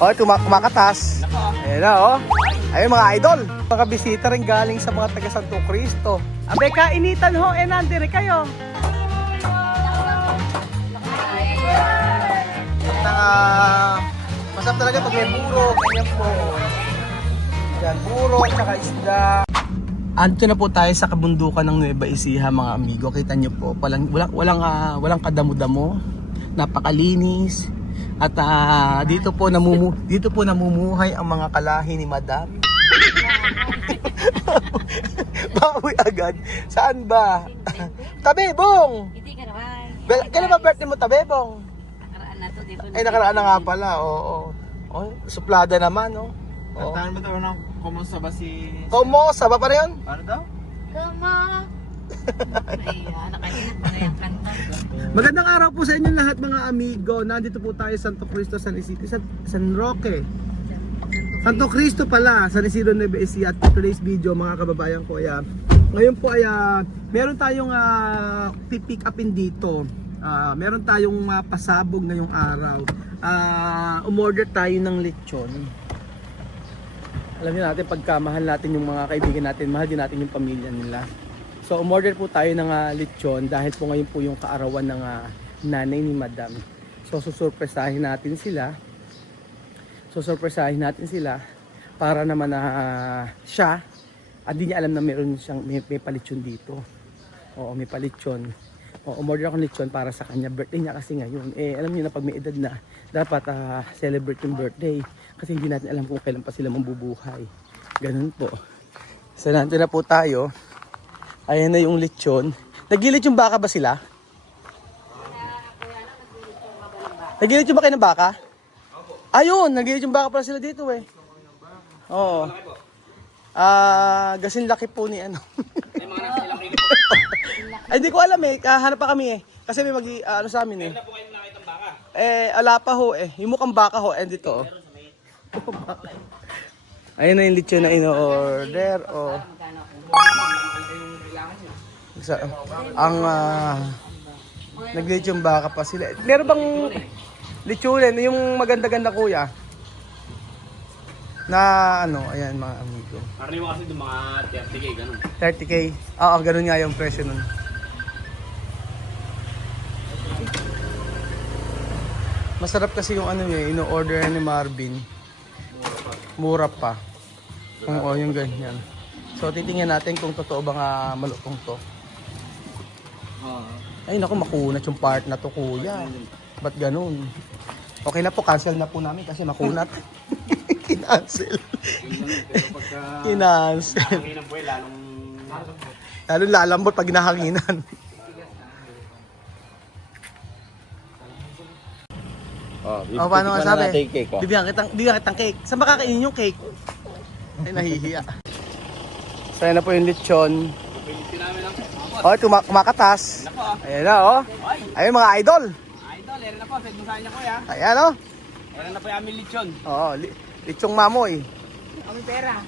Oh, kumakatas. Ayan na, oh. Ayun mga idol. Mga bisita rin galing sa mga taga Santo Cristo. Abe, kainitan ho. Nandiri kayo. Masarap talaga pag may buro. Ganyan po. Yan, buro, tsaka isda. Anto na po tayo sa kabundukan ng Nueva Ecija mga amigo. Kita nyo po, walang kadamo-damo. Napakalinis. At dito po namumuhay ang mga kalahi ni Madam. Bawi agad. Saan ba? Tabebong! Hindi ka naman. Kailan ba birthday mo, Tabebong? Nakaraan na to, di ba? Ay, nakaraan na nga pala. Oo. Oh, suplada naman, no? Oo. Kantahan mo daw ng kumusta ba si... Kumusta ba pa rin yun? Ano daw? Kama! Ay, nakainit mo na yung kanta. Magandang araw po sa inyo lahat mga amigo. Nandito po tayo sa Santo Cristo, San Isidro, San Roque. Santo Cristo pala, San Isidro Nueva Ecija. At today's video mga kababayan ko ay ngayon po ay meron tayong pick upin dito. Meron tayong pasabog ngayong araw. Umorder tayo ng lechon. Alam niyo natin pagka mahal natin yung mga kaibigan natin, mahal din natin yung pamilya nila. So umorder po tayo ng lechon dahil po ngayon po yung kaarawan ng nanay ni Madam. So susurpresahin natin sila. Para naman siya at di niya alam na meron siyang may palitsyon dito. Oo, may palitsyon. Umorder ako ng lechon para sa kanya. Birthday niya kasi ngayon. Alam niyo na pag may edad na, dapat celebrate yung birthday. Kasi hindi natin alam kung kailan pa sila mabubuhay. Ganun po. So nandito na po tayo. Ayan na yung lechon. Nagilit yung baka ba sila? Nagilit yung ba kayo ng baka? Ayun, nagilit yung baka pala sila dito eh. Oo. Gasin laki po ni ano. Ay, hindi ko alam eh. Hanap pa kami eh. Kasi may ano sa amin eh. Kailan po kayo nakita ng baka? Ala pa ho eh. Yung mukhang baka ho. And dito oh. Ayun na yung lechon na in-order. Oh. Nag-lechon yung baka pa sila. Meron bang lechonin? Yung maganda-ganda kuya? Na ano, ayan mga amigo. Karniwa kasi yung mga 30k, ganun. 30k? Oo, ganun nga yung presyo nun. Masarap kasi yung ano niya, ino-order ni Marvin. Mura pa. Kung yung ganyan. So titingnan natin kung totoo bang malutong to. Ay naku, makunat yung part na to kuya. Ba't ganun? Okay na po, cancel na po namin kasi makunat. Kinancel. Kinancel. Hanginan po eh, Lalong lalambot pag nahanginan. Paano nga sabi? Bibigyan kitang cake. Saan ba kakainin yung cake? Ay, nahihiya. So, yan na po yung lechon. Oh, kumakatas. Ayan na, oh. Ayun mga idol. Idol, yan na po. Pagmusahan niya ko ya. Ayan, oh. Yan na po yung aming lechon. Oo, lechong mamoy. Aming pera.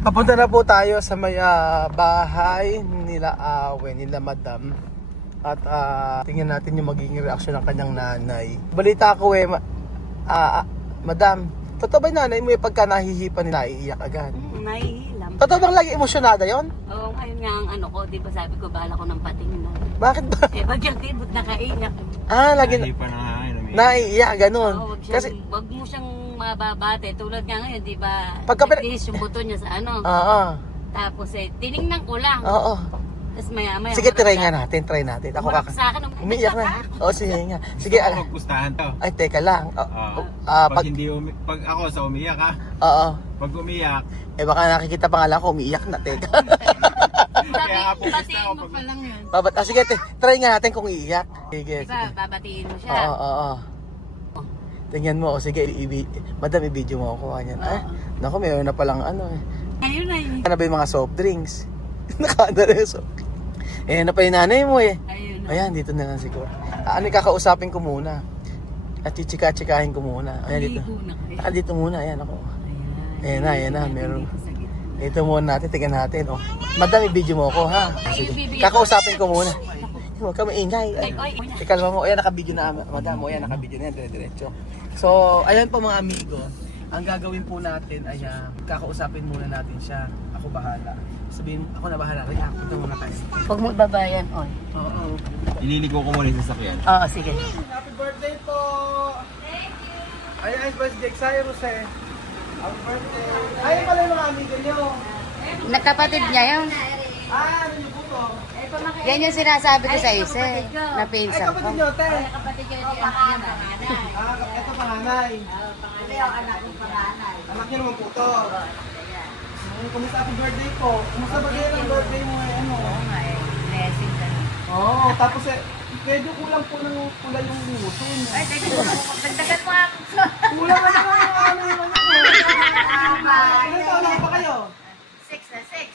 Papunta na po tayo sa may bahay nila nila Madam. At tingnan natin yung magiging reaksyon ng kanyang nanay. Balita ko Madam, totoo ba yung nanay mo pagka nahihipan nila, iiyak agad? Nahihilam. Totoo bang lagi emosyonada yon? Oo, ngayon nga ang ano ko, di ba sabi ko, bahala ko ng patingin na. Bakit ba? Pag yung tibot nakaiyak. Lagi Hindi pa nangangainom. naiiyak, ganun. Kasi wag mo siyang mababate. Tulad nga ngayon, di ba? Pagka nag-ihis yung buto niya sa ano. Oo. Tapos tinignan ko lang. Oo. Tapos maya-maya. Sige, try natin. Ako sa akin. umiiyak na. Oo, sige nga. Sige, Magpustahan to. ay, teka lang. Pag ako sa umiyak ha. Oo. Pag umiyak. Baka nakikita pa nga lang ako, umiiyak na, teka. Kaya nga po Batiin mo pa lang yan. Sige, try nga natin kung iiyak. Sige, Diba, babatiin mo siya. Oo. Tingnan mo, sige, Madam, i-video mo ako. Naku, mayroon na palang ano eh. Ayun na yun. Ano ba yung mga soft drinks? Nakanda na yung soft drinks. Na pa yung nanay mo eh. Ayun na. Ayan, dito na lang siguro. Kakausapin ko muna. At chika-chikahin ko muna. Ayan, dito. Dito muna, ayan ako. Ayan na, meron. Ito muna natin, tingnan natin. Oh. Madam, i-video mo ako ha. Sige. Kakausapin ko muna. Huwag ka maingay. Kalma mo. Ayan, naka-video na. Madam, ayan, naka-video na yan. Dire-diretso. So, ayan po mga amigo. Ang gagawin po natin ay kakausapin muna natin siya. Ako bahala. Sabihin, ako na bahala. Kaya punta muna tayo. Huwag mo babayan, on. Oo. Ililigo ko muna yung sasakyan. Oo, sige. Happy birthday po! Thank you! Ay, ay, birthday Cyrus eh. Happy birthday! Ay, pala yung mga amigo nyo. Nakapatid niya yun. Ah, ano nyo po to? Yan yung sinasabi ko sa isa eh. Na Ay, pinsan ko. kapatid nyo, te. Kapatid ko yung panganay. Ah, ito panganay. Ito yung anak ng panganay. Anak niyo naman po to. Kumusta happy birthday po? Kumusta ba kayo ang birthday mo eh? Ano? Oo nga eh. Blessing ka na. Oo, tapos eh, medyo kulang po ng pula yung lusun. Ay, teka, dagdagan mo ang Kulang na naman yung ano yung ano. Ilan taon na ba kayo? 6 na 6.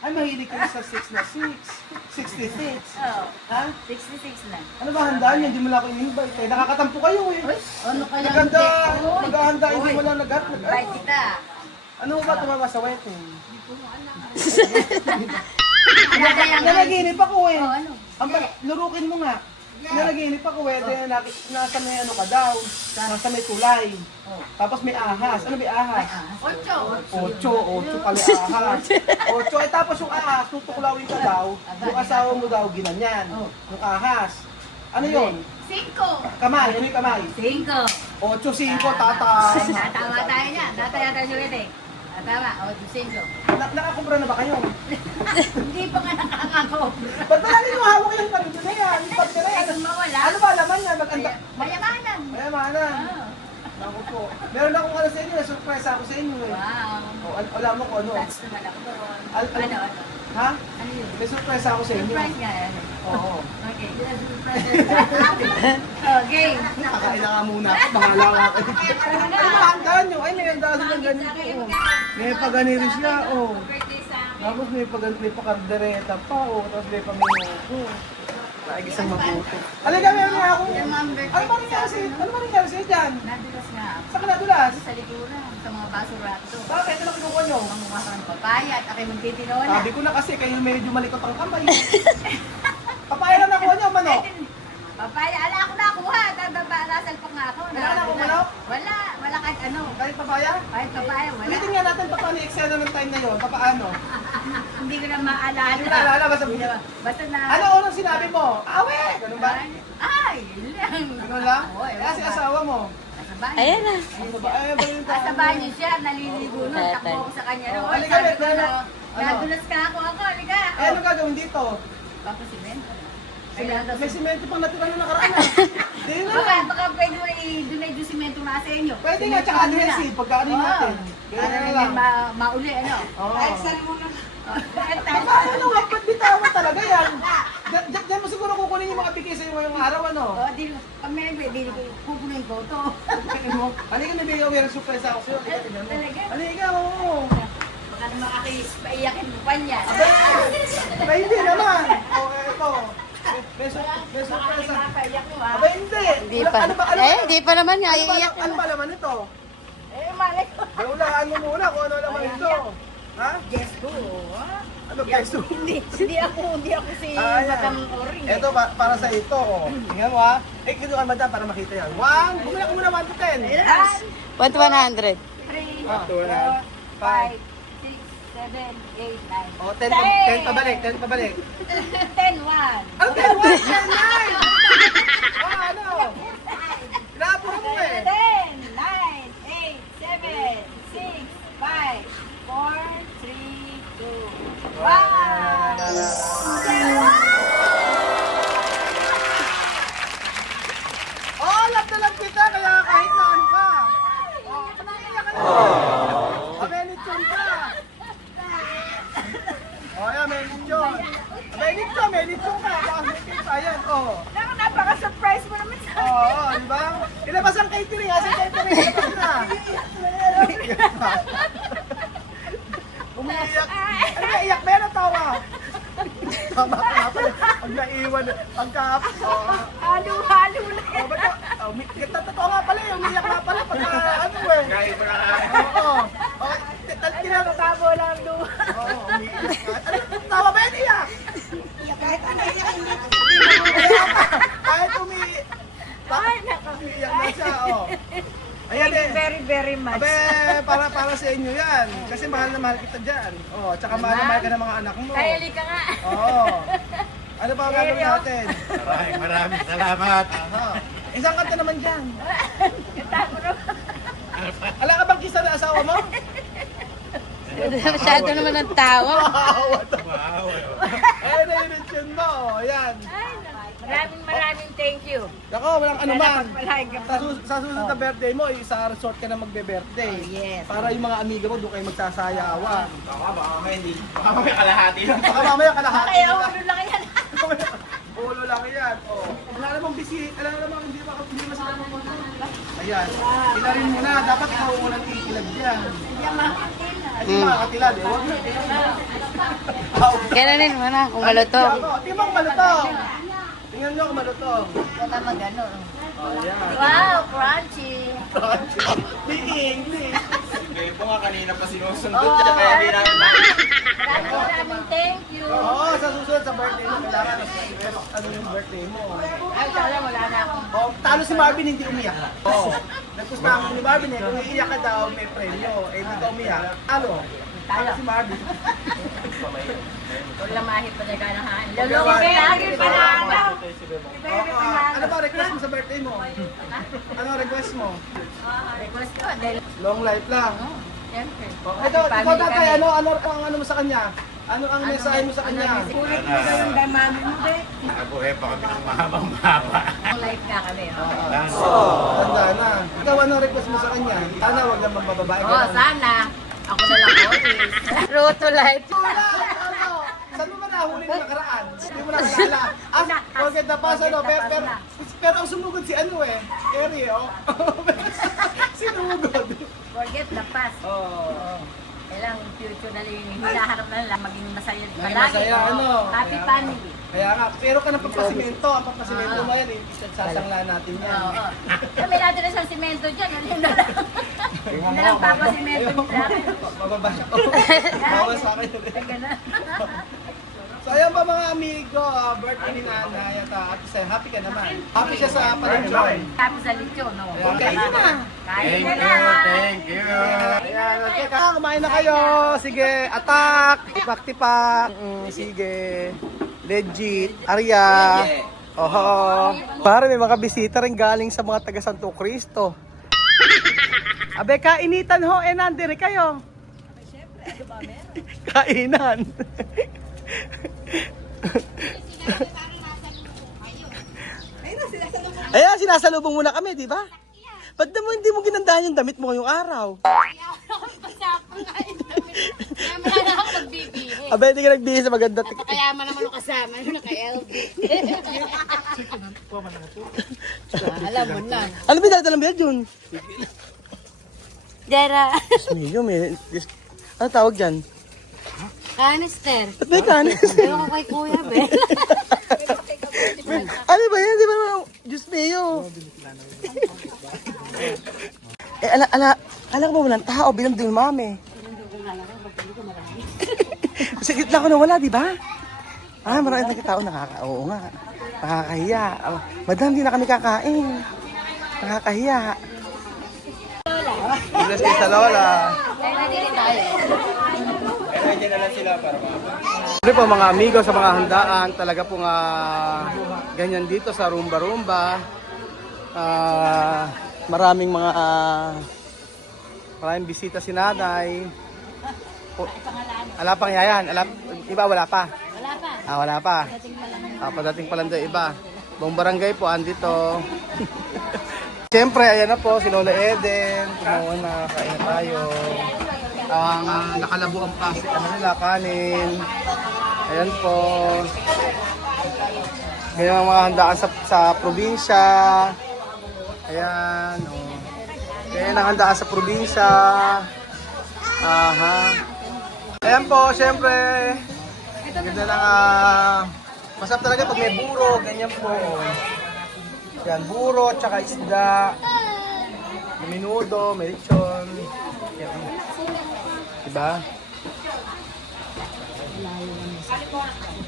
Ay, mahilig kayo sa 6 na 6. 66. Oo. Ha? 66 na. Ano ba handaan niya? Hindi mo lang ako in-invite eh. Nakakatampo kayo eh. Ano kaya Naghanda, naghahanda, hindi mo lang nag-at. Invite kita. Ano ba tumama sa wedding? Nagayang Nanaginip ako eh. Oh, ano? Lurukin mo nga. Nanaginip ako eh. Nasa may ano ka daw. Nasa may tulay. Tapos may ahas. Ano may ahas? 8. 8 pala ahas. 8 tapos yung ahas, tutuklawin ka daw. Yung asawa mo daw, ginanyan. Yung ahas. Ano yun? 5. Kamay. Ano yung kamay? 5. 8-5, tatay. Tama tayo niya. Tataya tayo sa wedding. Tama, 5. Nakakumpra na ba kayo? Hindi pa nga nakakakop. Ba't natin yung hawak yung pagkita na yan? Yung pagkita na Ay, yan. kung mawala. Ano ba laman yan? Maganda. Mayamanan. Mayamanan. Oo. Naku po. Meron akong ano sa inyo, surprise ako sa inyo eh. Wow. O, alam mo kung ano. Touch naman ako doon. Al- Ano? Ha? Ano yun? May surprise ako sa inyo. Surprise nga yan. Oo. Okay. Okay. Kakain na nga muna ako. Bahala ka. Ano ba handaan nyo? Ay, may handaan silang ganito. Oh. May paganiri siya. Oh. Birthday sa akin. Tapos may pakardereta pa. Oh. Tapos may paminuko. Naigisang mabuto. Halika, meron nga ako. Ano ba nangyari sa'yo? Ano ba nangyari sa'yo dyan? Nadulas nga ako. Saan ka nadulas? Sa likuran, sa mga basurato. Bakit? Ano kinukuha nyo? Manguha ka ng papaya at ako'y magtitinola. Sabi ko na kasi kayo medyo malikot ang kamay. Papaya lang nakuha nyo, manok. Papaya, ala ako nakuha. Nasalpak nga ako. Wala na akong manok? Wala. Wala kahit ano. Kahit papaya? Kahit papaya, wala. Ulitin nga natin paano i-excel ng time na yun. Paano? Hindi ko na maalala. Hindi mo naalala, Basta na... Ano unang sinabi mo? Awe! Ganun ba? Ay, yun lang. Ganun lang? Oo, ewan Kaya si ko. asawa mo. Nasa banyo. Ayan na. Ano ba? Ay, ba yung Nasa banyo siya, naliligo nun. Takbo ako sa kanya. Oh, Oy, halika, sabi ko Beth, na, ano? nadulas ka ako. Halika. Eh, ano gagawin dito? Papasimento. May simento pang natira na nakaraan ah. Hindi Baka na. pwede mo i-donate yung simento na sa inyo. Pwede nga, tsaka adhesive. Pagkaanin natin. Para Ganyan na hindi lang. mauli, ano? Oo. muna. Paano nga? Ba't bitawan talaga yan? Diyan mo siguro kukunin yung mga bigay sa'yo ngayong araw, ano? Oo, di, pag may hindi ko kukunin ko ito. Halika na bigay aware surprise ako sa'yo. Halika, tignan mo. Talaga? Halika, oo. Baka naman ako paiyakin mo pa niya. Aba, hindi naman. Okay, ito. May surprise Baka ako. paiyak mo ha. Aba, hindi. Hindi pa. Hindi pa naman nga. Iiyak Ano ba laman ito? Eh, malay ko. Naulaan mo muna kung ano laman ito. Ha? Yes, ko. Ano peso? Hindi ako si Ah, yan. Madam Oring. Ito para sa ito. Oh. Tingnan mo ha. Eh, kinuha madam para makita yan. 1, bumila ko muna 1 to 10. 1 to 100. 3, Ah, 4, 5, 6, 7, 8, 9. Oh, 10 pabalik, 10 pabalik. 10, 1. Ano 10, 1, 10, 9? Ah, ano? Pinapuro mo eh. 10, 9, 8, 7, 6, 5, 4, 3, 2, 1. Oh, love na love kita, kaya kahit na ano ka. Oh, kanina ka na. Oh, may lechon ka. Oh, yan, may lechon. May lechon ka. Baka may pizza, yan, oh. Napaka-surprise mo naman sa Oo, di ba? Ilabas ang catering, asin catering, ilabas na. Umiiyak. Ano ba, iyak ba yan o tawa? Tama ka nga pala. Pag naiwan, pagkahapos. halo-halo na. Oh, ba't ka? Totoo nga pala, umiiyak nga pala. Pag ano eh. Kahit na Oo. Oh, Tinatabo lang doon. Oo, umiiyak ka. Ano, tawa ba yan, iyak? Kahit umiiyak na siya, oh. very, very much. Abe, para sa inyo yan. Kasi mahal na mahal kita dyan. Oh, tsaka mahal na mahal ka ng mga anak mo. Kaya lika nga. Oo. Ano pa ang gagawin natin? Maraming salamat. Aha. Isang kanta naman dyan. Ala ka bang kisa na asawa mo? Masyado naman ang tawa. Ayun na yun yun mo. Ayan. Maraming thank you. Ako, walang ano man. Palagi ka pa. Sa susunod na birthday mo, sa resort ka na magbe-birthday. Oh, yes. Para yung mga amiga mo, doon kayo magsasayawan. Baka mamaya hindi. Baka mamaya kalahati lang. Baka mamaya kalahati Kaya na. ulo lang yan. Ulo lang yan. Oh. Wala namang busy. Alam namang hindi mo sila mamunod. Ayan. Ilarin mo na. Dapat ikaw walang kikilag dyan. Hindi makakatilad eh. Huwag na. Ganonin mo na kung malutong. Timang malutong. Tingnan nyo kung malutong. Wala magano. Oh, yan. Wow, crunchy. Di English. Kayo po nga kanina pa sinusundot niya kaya di namin Maraming thank you. Oo, sa susunod sa birthday mo, kailangan ano yung birthday mo. Ay, tala, wala na akong. Oh, talo si Marvin, hindi umiyak. Oo. Nagpustahan ko ni Marvin eh, kung iiyak ka daw, may premyo. Eh, hindi ka umiyak. Talo. Talo si Marvin. Wala mahit pa na ganahan. Lalo ko lagi pa na. Ano ba request mo sa birthday mo? Ano request mo? Request ko, dahil, Long life lang. siyempre. Ito, ikaw tatay, ano ang ano mo sa kanya? Ano ang mensahe mo sa kanya? Kulit mo daw yung damami mo, be. Nabuhay pa kami ng mahabang mahaba. Live ka kami, oh. Tanda na. Ikaw, ano request mo sa kanya? Sana wag naman bababae ka. Oh, sana. Ako na lang always. True to life. Saan mo ba nahuli ng nakaraan? Hindi mo nakalala. Forget the past, ano? Pero ang sumugod si ano eh. Eri, oh. Sinugod. Forget the past. Oh. Kailang future na lang, hinaharap na lang, maging masaya Maging palagi. masaya, oh. ano? Happy Kaya- family. Kaya nga, pero ka ng pagpasimento. Ang pagpasimento mo yan, eh. Sasangla natin yan. Oo. Kami natin na sa simento dyan, ano yun na lang. Yun na lang papasimento sa akin. Bababa siya. Bawas sa akin. Ganun. So ayan ba mga amigo, birthday ni Nanay at Ate Sen, happy ka naman. Happy siya sa panenjoy. Happy sa lechon, no? Kain na. Kain na Thank you, na. thank you. Ayan, okay ka. Kumain na kayo. Sige, attack. Tipak-tipak. Sige. Legit. Arya. Oho. Para may mga bisita rin galing sa mga taga Santo Cristo. Abe, kainitan ho. Eh, nandiri kayo. Kainan. Ayan, sinasalubong muna kami, di ba? Ba't naman hindi mo ginandahan yung damit mo ngayong araw? Kaya mo na ako magbibihi. Abe, hindi ka nagbihis sa maganda. Nakayaman naman ang kasama. Naka-LV. Alam mo na. Ano ba dala mo yan, Jun? Dara. Mio, may... Ano tawag dyan? Canister. Ba't may kanis? Ewan ko kay kuya, be. Ano ba yan? Di ba naman? Diyos mio. Ala ko ba walang tao? Binamdil mami. Sa gitna ko na wala, di ba? Ah, marami na tao oo nga. Nakakahiya. Oh, madam, di na kami kakain. Nakakahiya. Bless kayo sa Lola. Nandiyan na lang sila para Siyempre po mga amigo sa mga handaan, talaga pong ganyan dito sa Rumba Rumba. Maraming mga maraming bisita si Nanay. Wala pang yayan, iba wala pa. Wala pa. Wala pa. Padating pa lang daw iba. Buong barangay po andito. Siyempre, ayan na po, si Lola Eden. Kumuha na, kain na tayo. Ang nakalabo ang plastic, ano nila, kanin. Ayan po. Ganyan ang mga handaan sa probinsya. Ayan, oh. Ganyan ang handaan sa probinsya. Aha. Ayan po, siyempre. Ganda lang, masarap talaga pag may buro, ganyan po. Yan, buro, tsaka isda. May minudo, may lechon. Yan. Diba?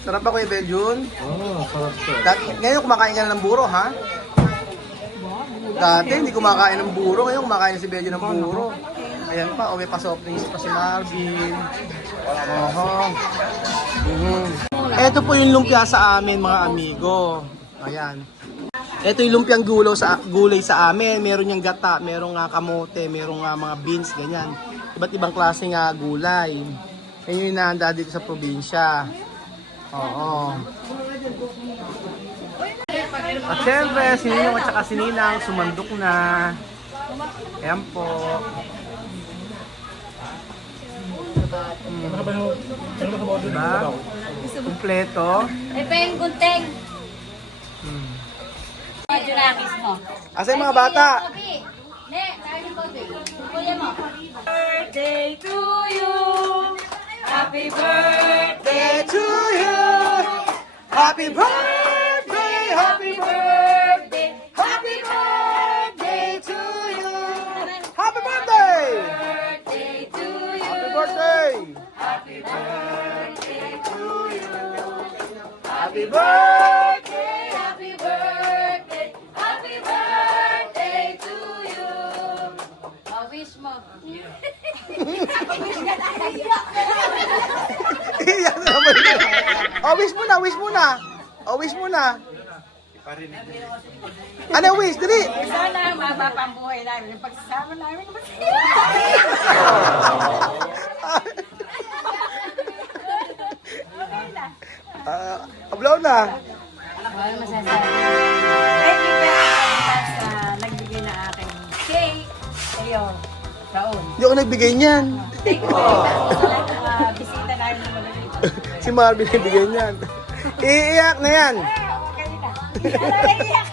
Sarap ba Kuya Beljun? Oo, sarap to. Ngayon kumakain ka na ng buro, ha? Dati hindi kumakain ng buro, ngayon kumakain na si Bejo ng buro. Ayan pa, may pa-soft drinks pa si Marvin. Oho. Ito po yung lumpia sa amin mga amigo. Ayan. Ito yung lumpiang gulay sa amin. Meron yung gata, merong kamote, merong mga beans, ganyan. Iba't ibang klase nga gulay. Yan yung inahanda dito sa probinsya. Oo. At syempre, si Ninong at saka si Ninang sumandok na. Ayan po. Diba? Kompleto. Ay, peng gunteng. Mga junakis mo. Asa yung mga bata? Ne, tayo ng kobe. Kuya mo. Birthday to you. Happy birthday. To you. Happy birthday, happy Birthday. happy birthday to you. Happy birthday. Birthday to you. Happy birthday. Happy birthday to you. Happy birthday. Happy birthday. Happy birthday to you. Wish mo. Wish ka na. Iyan na naman yun. Oh, wish muna, wish muna. Oh, wish muna. Ano wish? Dali. Sana mapapambuhay namin yung pagsasama namin. Ablaw na. Ano masasabi? Thank you very much sa nagbigay na aking cake. Ayo, taon. Hindi ako nagbigay niyan. Thank you very much sa mga bisita namin na maliliit. Si Marvin nagbigay niyan. Iiyak na yan. Okay na. Iiyak